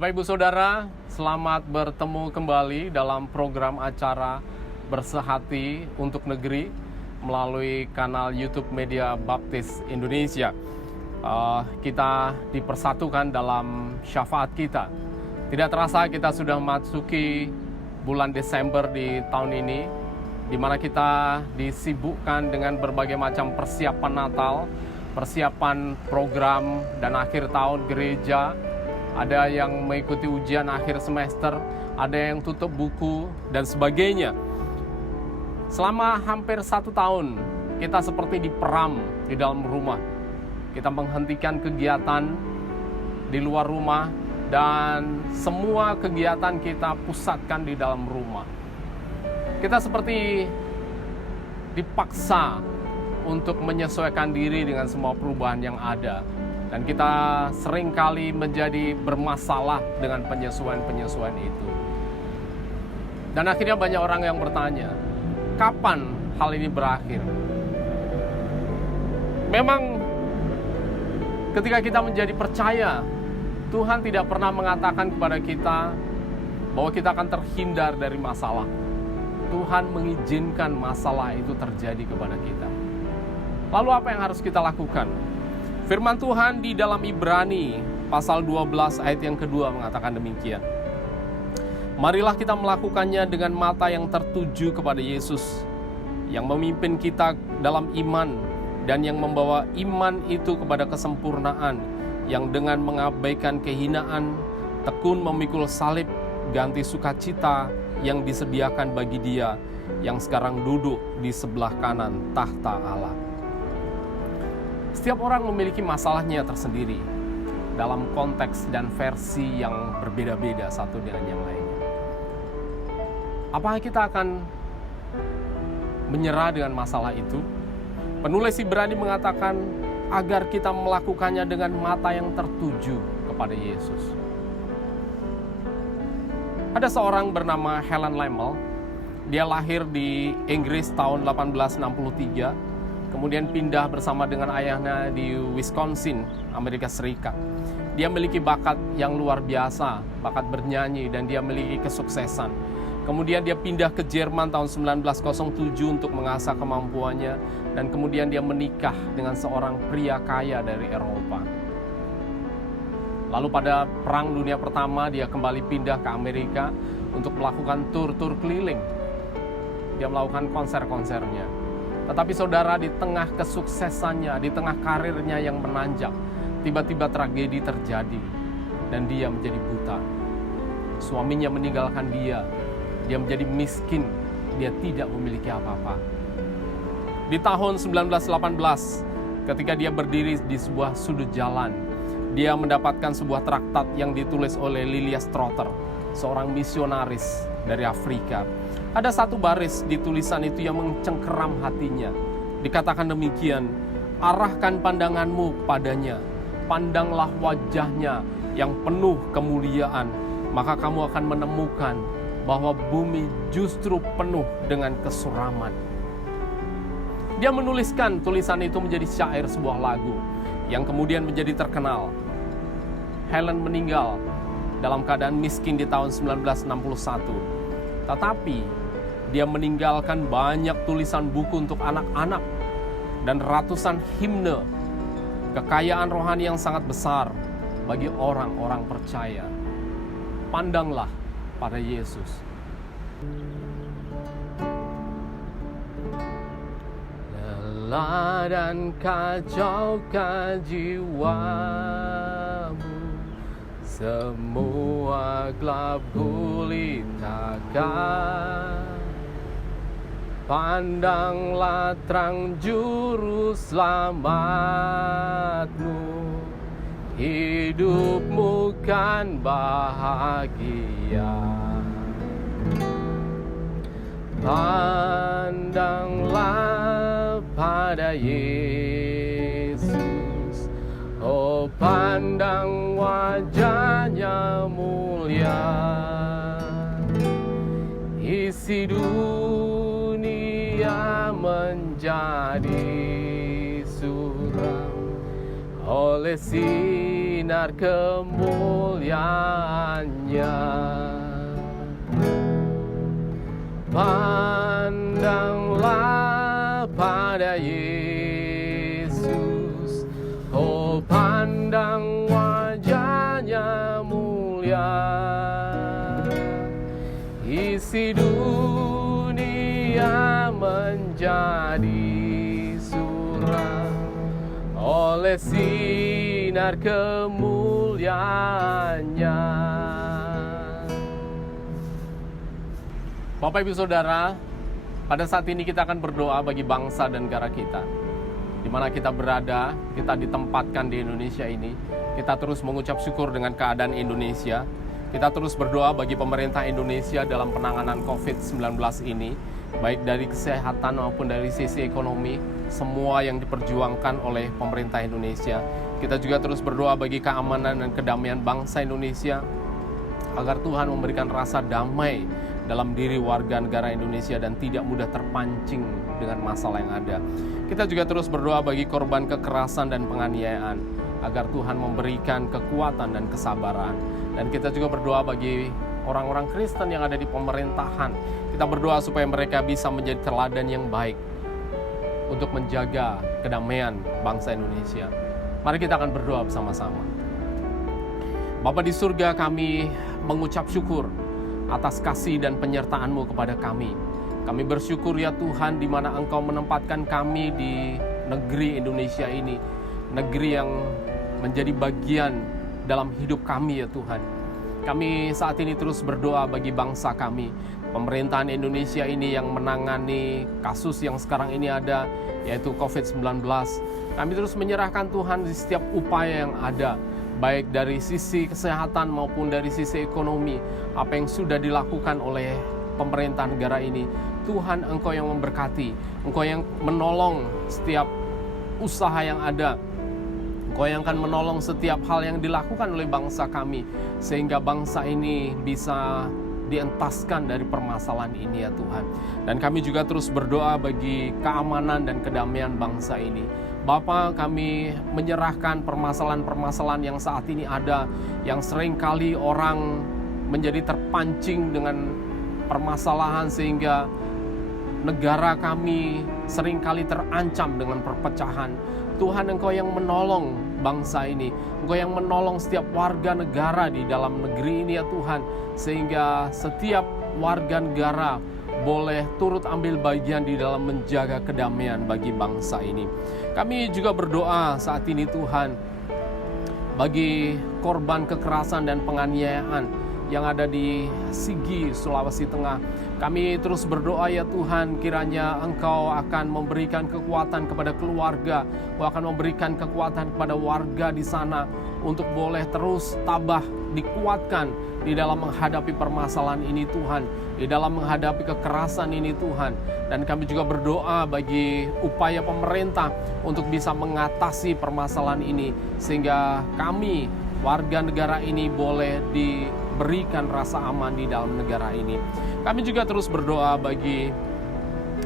Bapak Ibu Saudara, selamat bertemu kembali dalam program acara Bersehati untuk Negeri melalui kanal YouTube Media Baptis Indonesia. Kita dipersatukan dalam syafaat kita. Tidak terasa kita sudah memasuki bulan Desember di tahun ini, di mana kita disibukkan dengan berbagai macam persiapan Natal, persiapan program dan akhir tahun gereja. Ada yang mengikuti ujian akhir semester, ada yang tutup buku, dan sebagainya. Selama hampir 1 tahun, kita seperti diperam di dalam rumah. Kita menghentikan kegiatan di luar rumah, dan semua kegiatan kita pusatkan di dalam rumah. Kita seperti dipaksa untuk menyesuaikan diri dengan semua perubahan yang ada. Dan kita seringkali menjadi bermasalah dengan penyesuaian-penyesuaian itu. Dan akhirnya banyak orang yang bertanya, kapan hal ini berakhir? Memang ketika kita menjadi percaya, Tuhan tidak pernah mengatakan kepada kita bahwa kita akan terhindar dari masalah. Tuhan mengizinkan masalah itu terjadi kepada kita. Lalu apa yang harus kita lakukan? Firman Tuhan di dalam Ibrani pasal 12 ayat yang kedua mengatakan demikian. Marilah kita melakukannya dengan mata yang tertuju kepada Yesus, yang memimpin kita dalam iman dan yang membawa iman itu kepada kesempurnaan, yang dengan mengabaikan kehinaan, tekun memikul salib, ganti sukacita yang disediakan bagi Dia yang sekarang duduk di sebelah kanan tahta Allah. Setiap orang memiliki masalahnya tersendiri dalam konteks dan versi yang berbeda-beda satu dengan yang lainnya. Apakah kita akan menyerah dengan masalah itu? Penulis Ibrani mengatakan agar kita melakukannya dengan mata yang tertuju kepada Yesus. Ada seorang bernama Helen Lemmel. Dia lahir di Inggris tahun 1863. Kemudian pindah bersama dengan ayahnya di Wisconsin, Amerika Serikat. Dia memiliki bakat yang luar biasa, bakat bernyanyi, dan dia memiliki kesuksesan. Kemudian dia pindah ke Jerman tahun 1907 untuk mengasah kemampuannya, dan kemudian dia menikah dengan seorang pria kaya dari Eropa. Lalu pada Perang Dunia Pertama dia kembali pindah ke Amerika untuk melakukan tur-tur keliling. Dia melakukan konser-konsernya. Tetapi saudara, di tengah kesuksesannya, di tengah karirnya yang menanjak, tiba-tiba tragedi terjadi dan dia menjadi buta. Suaminya meninggalkan dia menjadi miskin, dia tidak memiliki apa-apa. Di tahun 1918, ketika dia berdiri di sebuah sudut jalan, dia mendapatkan sebuah traktat yang ditulis oleh Lilias Trotter, seorang misionaris dari Afrika. Ada satu baris di tulisan itu yang mencengkeram hatinya. Dikatakan demikian, arahkan pandanganmu padanya, pandanglah wajahnya yang penuh kemuliaan, maka kamu akan menemukan bahwa bumi justru penuh dengan kesuraman. Dia menuliskan tulisan itu menjadi syair sebuah lagu yang kemudian menjadi terkenal. Helen meninggal dalam keadaan miskin di tahun 1961. Tetapi dia meninggalkan banyak tulisan buku untuk anak-anak dan ratusan himne, kekayaan rohani yang sangat besar bagi orang-orang percaya. Pandanglah pada Yesus. Lelah dan kacaukan jiwamu, semua gelap gulitakan. Pandanglah terang juru selamatmu, hidupmu kan bahagia. Pandanglah pada Yesus, oh pandang wajahnya mulia. Isi dunia menjadi suram oleh sinar sinar kemuliaan-Nya. Pandanglah pada Yesus, oh pandang wajah-Nya mulia. Isi dunia menjadi suram oleh sinar kemuliaan-Nya. Bapak Ibu Saudara, pada saat ini kita akan berdoa bagi bangsa dan negara kita. Di mana kita berada, kita ditempatkan di Indonesia ini. Kita terus mengucap syukur dengan keadaan Indonesia. Kita terus berdoa bagi pemerintah Indonesia dalam penanganan COVID-19 ini. Baik dari kesehatan maupun dari sisi ekonomi, semua yang diperjuangkan oleh pemerintah Indonesia. Kita juga terus berdoa bagi keamanan dan kedamaian bangsa Indonesia, agar Tuhan memberikan rasa damai dalam diri warga negara Indonesia dan tidak mudah terpancing dengan masalah yang ada. Kita juga terus berdoa bagi korban kekerasan dan penganiayaan, agar Tuhan memberikan kekuatan dan kesabaran. Dan kita juga berdoa bagi orang-orang Kristen yang ada di pemerintahan. Kita berdoa supaya mereka bisa menjadi teladan yang baik untuk menjaga kedamaian bangsa Indonesia. Mari kita akan berdoa bersama-sama. Bapa di surga, kami mengucap syukur atas kasih dan penyertaan-Mu kepada kami. Kami bersyukur ya Tuhan, di mana Engkau menempatkan kami di negeri Indonesia ini, negeri yang menjadi bagian dalam hidup kami ya Tuhan. Kami saat ini terus berdoa bagi bangsa kami, pemerintahan Indonesia ini yang menangani kasus yang sekarang ini ada, yaitu COVID-19. Kami terus menyerahkan Tuhan di setiap upaya yang ada, baik dari sisi kesehatan maupun dari sisi ekonomi, apa yang sudah dilakukan oleh pemerintah negara ini. Tuhan, Engkau yang memberkati, Engkau yang menolong setiap usaha yang ada, Engkau yang akan menolong setiap hal yang dilakukan oleh bangsa kami, sehingga bangsa ini bisa dientaskan dari permasalahan ini ya Tuhan. Dan kami juga terus berdoa bagi keamanan dan kedamaian bangsa ini. Bapa, kami menyerahkan permasalahan-permasalahan yang saat ini ada, yang seringkali orang menjadi terpancing dengan permasalahan sehingga negara kami seringkali terancam dengan perpecahan. Tuhan, Engkau yang menolong bangsa ini, Engkau yang menolong setiap warga negara di dalam negeri ini ya Tuhan, sehingga setiap warga negara boleh turut ambil bagian di dalam menjaga kedamaian bagi bangsa ini. Kami juga berdoa saat ini Tuhan, bagi korban kekerasan dan penganiayaan yang ada di Sigi, Sulawesi Tengah. Kami terus berdoa ya Tuhan, kiranya Engkau akan memberikan kekuatan kepada keluarga, Engkau akan memberikan kekuatan kepada warga di sana untuk boleh terus tabah, dikuatkan di dalam menghadapi permasalahan ini Tuhan, di dalam menghadapi kekerasan ini Tuhan. Dan kami juga berdoa bagi upaya pemerintah untuk bisa mengatasi permasalahan ini, sehingga kami warga negara ini boleh diberikan rasa aman di dalam negara ini. Kami juga terus berdoa bagi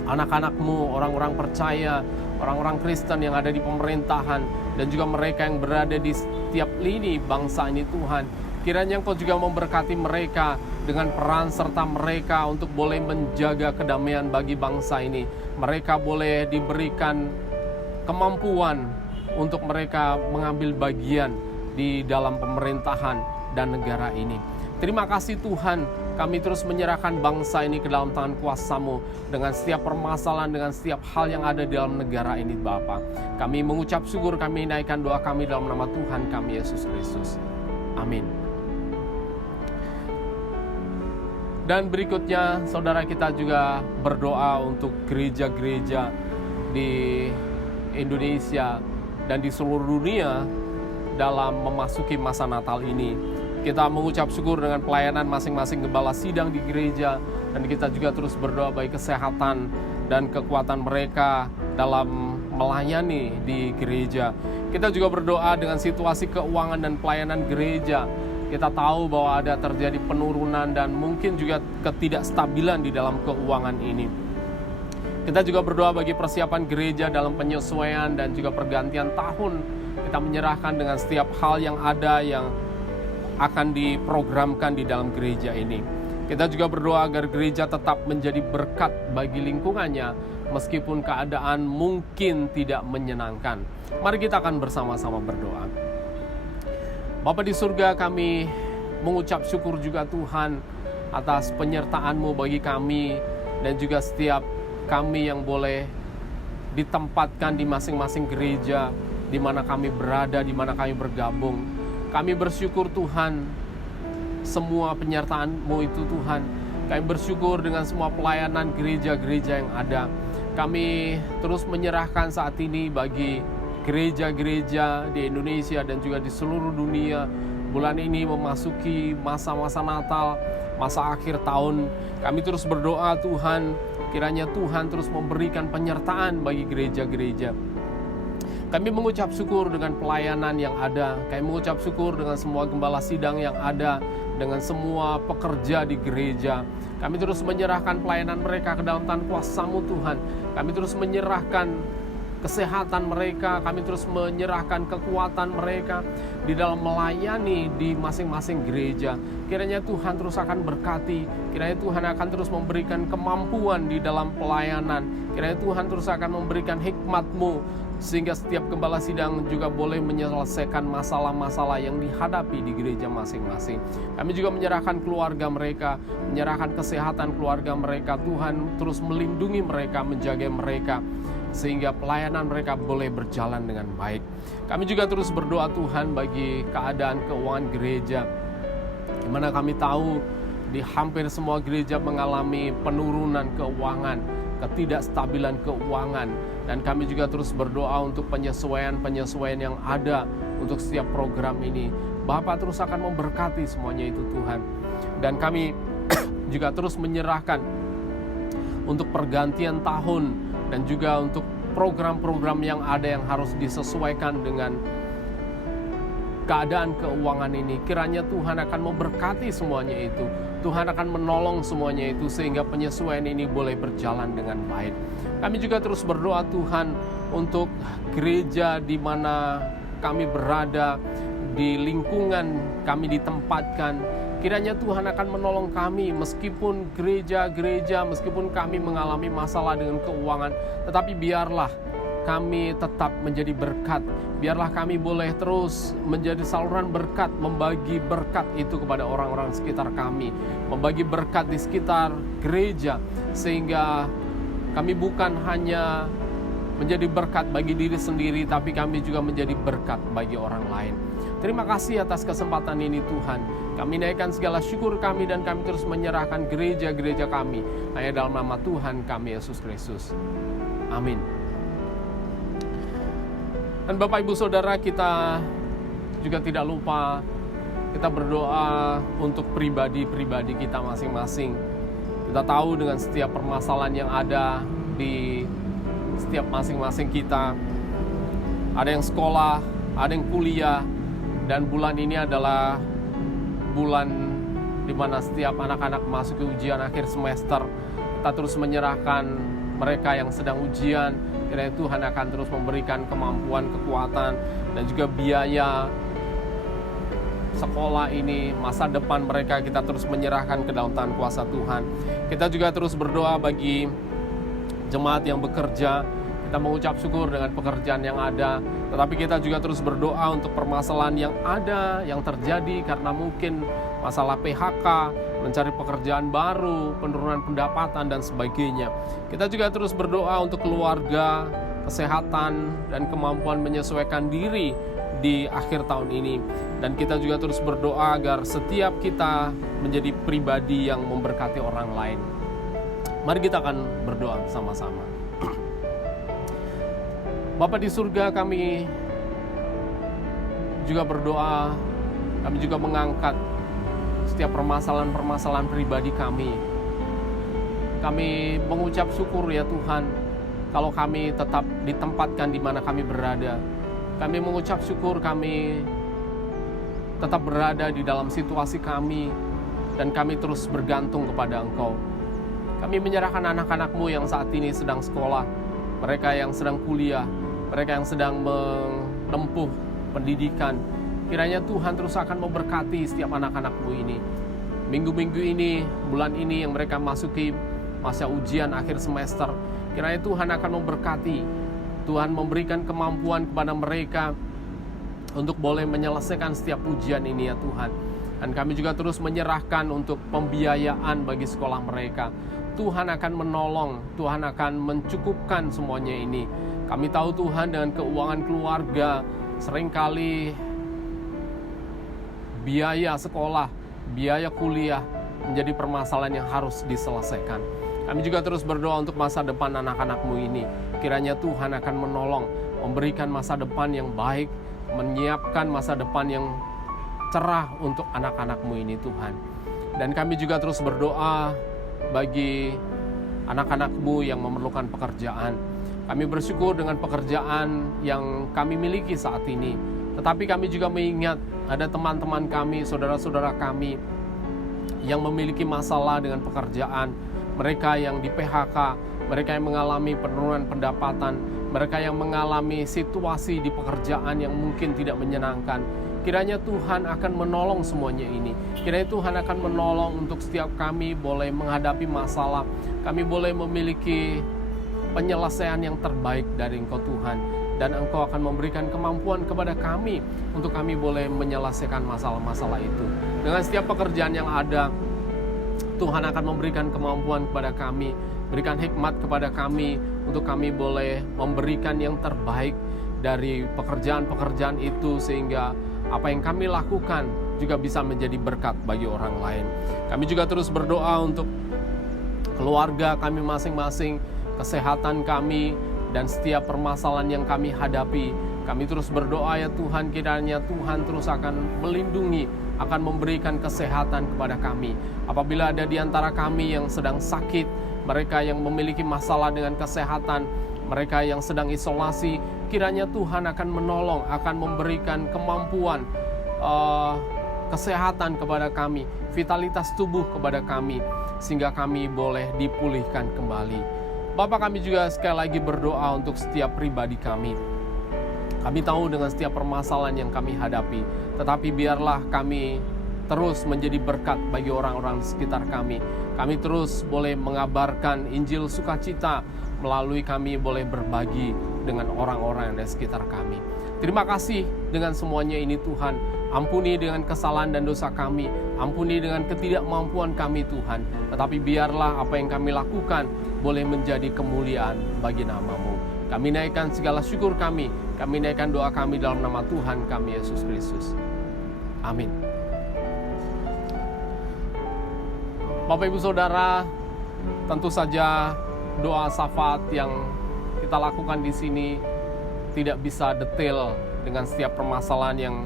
anak-anak-Mu, orang-orang percaya, orang-orang Kristen yang ada di pemerintahan, dan juga mereka yang berada di setiap lini bangsa ini Tuhan. Kiranya Engkau juga memberkati mereka dengan peran serta mereka untuk boleh menjaga kedamaian bagi bangsa ini. Mereka boleh diberikan kemampuan untuk mereka mengambil bagian di dalam pemerintahan dan negara ini. Terima kasih Tuhan, kami terus menyerahkan bangsa ini ke dalam tangan kuasa-Mu dengan setiap permasalahan, dengan setiap hal yang ada di dalam negara ini Bapa. Kami mengucap syukur, kami naikkan doa kami dalam nama Tuhan kami Yesus Kristus. Amin. Dan berikutnya saudara, kita juga berdoa untuk gereja-gereja di Indonesia dan di seluruh dunia dalam memasuki masa Natal ini. Kita mengucap syukur dengan pelayanan masing-masing gembala sidang di gereja, dan kita juga terus berdoa bagi kesehatan dan kekuatan mereka dalam melayani di gereja. Kita juga berdoa dengan situasi keuangan dan pelayanan gereja. Kita tahu bahwa ada terjadi penurunan dan mungkin juga ketidakstabilan di dalam keuangan ini. Kita juga berdoa bagi persiapan gereja dalam penyesuaian dan juga pergantian tahun Kita menyerahkan dengan setiap hal yang ada yang akan diprogramkan di dalam gereja ini. Kita juga berdoa agar gereja tetap menjadi berkat bagi lingkungannya, meskipun keadaan mungkin tidak menyenangkan. Mari kita akan bersama-sama berdoa. Bapa di surga, kami mengucap syukur juga Tuhan atas penyertaan-Mu bagi kami dan juga setiap kami yang boleh ditempatkan di masing-masing gereja di mana kami berada, di mana kami bergabung. Kami bersyukur Tuhan, semua penyertaan-Mu itu Tuhan. Kami bersyukur dengan semua pelayanan gereja-gereja yang ada. Kami terus menyerahkan saat ini bagi gereja-gereja di Indonesia dan juga di seluruh dunia. Bulan ini memasuki masa-masa Natal, masa akhir tahun. Kami terus berdoa Tuhan, kiranya Tuhan terus memberikan penyertaan bagi gereja-gereja. Kami mengucap syukur dengan pelayanan yang ada. Kami mengucap syukur dengan semua gembala sidang yang ada, dengan semua pekerja di gereja. Kami terus menyerahkan pelayanan mereka ke dalam tangan kuasa-Mu Tuhan. Kami terus menyerahkan kesehatan mereka, kami terus menyerahkan kekuatan mereka di dalam melayani di masing-masing gereja. Kiranya Tuhan terus akan berkati, kiranya Tuhan akan terus memberikan kemampuan di dalam pelayanan, kiranya Tuhan terus akan memberikan hikmat-Mu, sehingga setiap gembala sidang juga boleh menyelesaikan masalah-masalah yang dihadapi di gereja masing-masing. Kami juga menyerahkan keluarga mereka, menyerahkan kesehatan keluarga mereka. Tuhan terus melindungi mereka, menjaga mereka, sehingga pelayanan mereka boleh berjalan dengan baik. Kami juga terus berdoa Tuhan bagi keadaan keuangan gereja, di mana kami tahu di hampir semua gereja mengalami penurunan keuangan, ketidakstabilan keuangan. Dan kami juga terus berdoa untuk penyesuaian-penyesuaian yang ada untuk setiap program ini. Bapa terus akan memberkati semuanya itu Tuhan. Dan kami juga terus menyerahkan untuk pergantian tahun dan juga untuk program-program yang ada yang harus disesuaikan dengan keadaan keuangan ini. Kiranya Tuhan akan memberkati semuanya itu. Tuhan akan menolong semuanya itu sehingga penyesuaian ini boleh berjalan dengan baik. Kami juga terus berdoa Tuhan untuk gereja di mana kami berada, di lingkungan kami ditempatkan. Kiranya Tuhan akan menolong kami meskipun gereja-gereja, meskipun kami mengalami masalah dengan keuangan, tetapi biarlah kami tetap menjadi berkat. Biarlah kami boleh terus menjadi saluran berkat, membagi berkat itu kepada orang-orang sekitar kami, membagi berkat di sekitar gereja, sehingga kami bukan hanya menjadi berkat bagi diri sendiri, tapi kami juga menjadi berkat bagi orang lain. Terima kasih atas kesempatan ini Tuhan. Kami naikkan segala syukur kami dan kami terus menyerahkan gereja-gereja kami hanya dalam nama Tuhan kami Yesus Kristus. Amin. Dan Bapak Ibu Saudara, kita juga tidak lupa kita berdoa untuk pribadi-pribadi kita masing-masing. Kita tahu dengan setiap permasalahan yang ada di setiap masing-masing kita. Ada yang sekolah, ada yang kuliah, dan bulan ini adalah bulan di mana setiap anak-anak masuk ke ujian akhir semester. Kita terus menyerahkan mereka yang sedang ujian. Kiranya Tuhan akan terus memberikan kemampuan, kekuatan, dan juga biaya sekolah ini, masa depan mereka kita terus menyerahkan ke dalam tangan kuasa Tuhan. Kita juga terus berdoa bagi jemaat yang bekerja. Kita mengucap syukur dengan pekerjaan yang ada, tetapi kita juga terus berdoa untuk permasalahan yang ada, yang terjadi karena mungkin masalah PHK, mencari pekerjaan baru, penurunan pendapatan, dan sebagainya. Kita juga terus berdoa untuk keluarga, kesehatan, dan kemampuan menyesuaikan diri di akhir tahun ini. Dan kita juga terus berdoa agar setiap kita menjadi pribadi yang memberkati orang lain. Mari kita akan berdoa sama-sama. Bapa di surga, kami juga berdoa, kami juga mengangkat setiap permasalahan-permasalahan pribadi kami. Kami mengucap syukur ya Tuhan, kalau kami tetap ditempatkan di mana kami berada. Kami mengucap syukur kami tetap berada di dalam situasi kami, dan kami terus bergantung kepada Engkau. Kami menyerahkan anak-anak-Mu yang saat ini sedang sekolah, mereka yang sedang kuliah, mereka yang sedang menempuh pendidikan. Kiranya Tuhan terus akan memberkati setiap anak-anak-Mu ini. Minggu-minggu ini, bulan ini yang mereka masuki masa ujian akhir semester, kiranya Tuhan akan memberkati. Tuhan memberikan kemampuan kepada mereka untuk boleh menyelesaikan setiap ujian ini ya Tuhan. Dan kami juga terus menyerahkan untuk pembiayaan bagi sekolah mereka. Tuhan akan menolong, Tuhan akan mencukupkan semuanya ini. Kami tahu Tuhan dengan keuangan keluarga, seringkali biaya sekolah, biaya kuliah menjadi permasalahan yang harus diselesaikan. Kami juga terus berdoa untuk masa depan anak-anak-Mu ini. Kiranya Tuhan akan menolong, memberikan masa depan yang baik, menyiapkan masa depan yang cerah untuk anak-anak-Mu ini Tuhan. Dan kami juga terus berdoa bagi anak-anak-Mu yang memerlukan pekerjaan. Kami bersyukur dengan pekerjaan yang kami miliki saat ini. Tetapi kami juga mengingat ada teman-teman kami, saudara-saudara kami yang memiliki masalah dengan pekerjaan. Mereka yang di PHK, mereka yang mengalami penurunan pendapatan, mereka yang mengalami situasi di pekerjaan yang mungkin tidak menyenangkan. Kiranya Tuhan akan menolong semuanya ini. Kiranya Tuhan akan menolong untuk setiap kami boleh menghadapi masalah. Kami boleh memiliki penyelesaian yang terbaik dari Engkau Tuhan. Dan Engkau akan memberikan kemampuan kepada kami untuk kami boleh menyelesaikan masalah-masalah itu. Dengan setiap pekerjaan yang ada, Tuhan akan memberikan kemampuan kepada kami, berikan hikmat kepada kami untuk kami boleh memberikan yang terbaik dari pekerjaan-pekerjaan itu, sehingga apa yang kami lakukan juga bisa menjadi berkat bagi orang lain. Kami juga terus berdoa untuk keluarga kami masing-masing, kesehatan kami, dan setiap permasalahan yang kami hadapi. Kami terus berdoa ya Tuhan, kiranya Tuhan terus akan melindungi, akan memberikan kesehatan kepada kami. Apabila ada di antara kami yang sedang sakit, mereka yang memiliki masalah dengan kesehatan, mereka yang sedang isolasi, kiranya Tuhan akan menolong, akan memberikan kemampuan, kesehatan kepada kami, vitalitas tubuh kepada kami, sehingga kami boleh dipulihkan kembali. Bapak, kami juga sekali lagi berdoa untuk setiap pribadi kami. Kami tahu dengan setiap permasalahan yang kami hadapi, tetapi biarlah kami terus menjadi berkat bagi orang-orang di sekitar kami. Kami terus boleh mengabarkan Injil sukacita melalui kami boleh berbagi dengan orang-orang yang di sekitar kami. Terima kasih dengan semuanya ini Tuhan. Ampuni dengan kesalahan dan dosa kami. Ampuni dengan ketidakmampuan kami Tuhan. Tetapi biarlah apa yang kami lakukan boleh menjadi kemuliaan bagi nama-Mu. Kami naikkan segala syukur kami. Kami naikkan doa kami dalam nama Tuhan kami Yesus Kristus. Amin. Bapak Ibu Saudara, tentu saja doa syafaat yang kita lakukan di sini tidak bisa detail dengan setiap permasalahan yang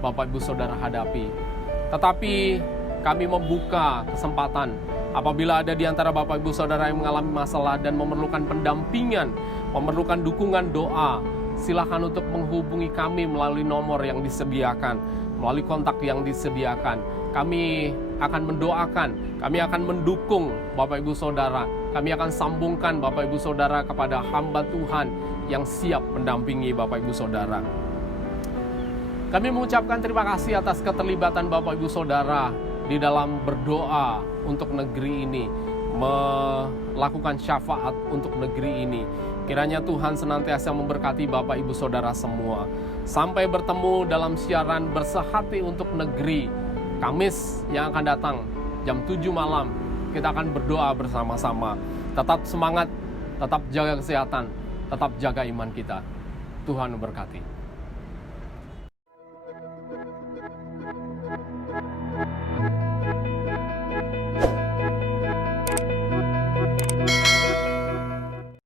Bapak Ibu Saudara hadapi. Tetapi kami membuka kesempatan apabila ada di antara Bapak Ibu Saudara yang mengalami masalah dan memerlukan pendampingan, memerlukan dukungan doa, silakan untuk menghubungi kami melalui nomor yang disediakan, melalui kontak yang disediakan. Kami akan mendoakan, kami akan mendukung Bapak Ibu Saudara. Kami akan sambungkan Bapak Ibu Saudara kepada hamba Tuhan yang siap mendampingi Bapak Ibu Saudara. Kami mengucapkan terima kasih atas keterlibatan Bapak Ibu Saudara di dalam berdoa untuk negeri ini, melakukan syafaat untuk negeri ini. Kiranya Tuhan senantiasa memberkati Bapak Ibu Saudara semua. Sampai bertemu dalam siaran Bersehati untuk Negeri Kamis yang akan datang jam 7 malam. Kita akan berdoa bersama-sama. Tetap semangat, tetap jaga kesehatan, tetap jaga iman kita. Tuhan memberkati.